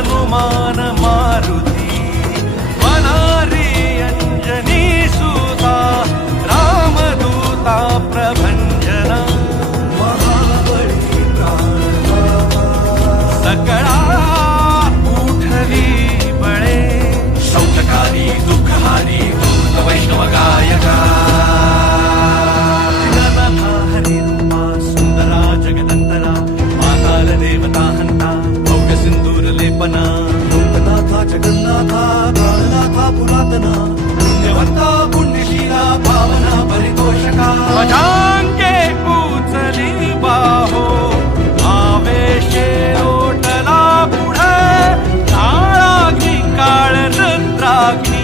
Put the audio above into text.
हनुमान मारुती वनारी अंजनी सुता रामदूता प्रभंजना महाबळी प्राणदाता सकळा उठवी बळे शौचकारी दुःखहारी भूत वैष्णव गायका जगन्नाथा हरी रूपा सुंदरा जगदंतरा माताल देवता हंता भव्य सिंदूर लेपना लोकनाथा जगन्नाथा प्राणनाथा पुरातना पुण्यवंता पुण्यशीला भावना परितोषका अजांके उचली बाहो आवेशे ओटला पुढे काळाग्नी काळ रुद्राग्नी